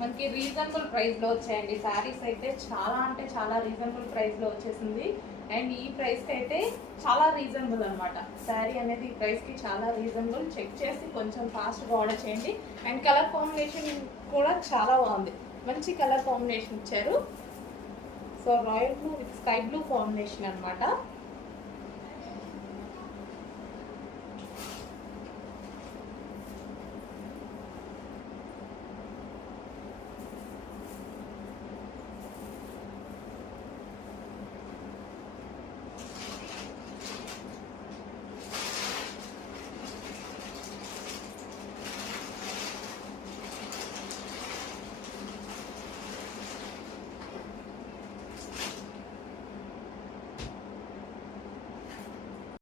మనకి రీజనబుల్ ప్రైస్లో వచ్చాయండి శారీస్ అయితే. చాలా అంటే చాలా రీజనబుల్ ప్రైస్లో వచ్చేసింది. అండ్ ఈ ప్రైస్కి అయితే చాలా రీజనబుల్ అనమాట. శారీ అనేది ఈ ప్రైస్కి చాలా రీజనబుల్. చెక్ చేసి కొంచెం ఫాస్ట్గా ఆర్డర్ చేయండి. అండ్ కలర్ కాంబినేషన్ కూడా చాలా బాగుంది. మంచి కలర్ కాంబినేషన్ ఇచ్చారు. So royal blue with sky blue combination అనమాట.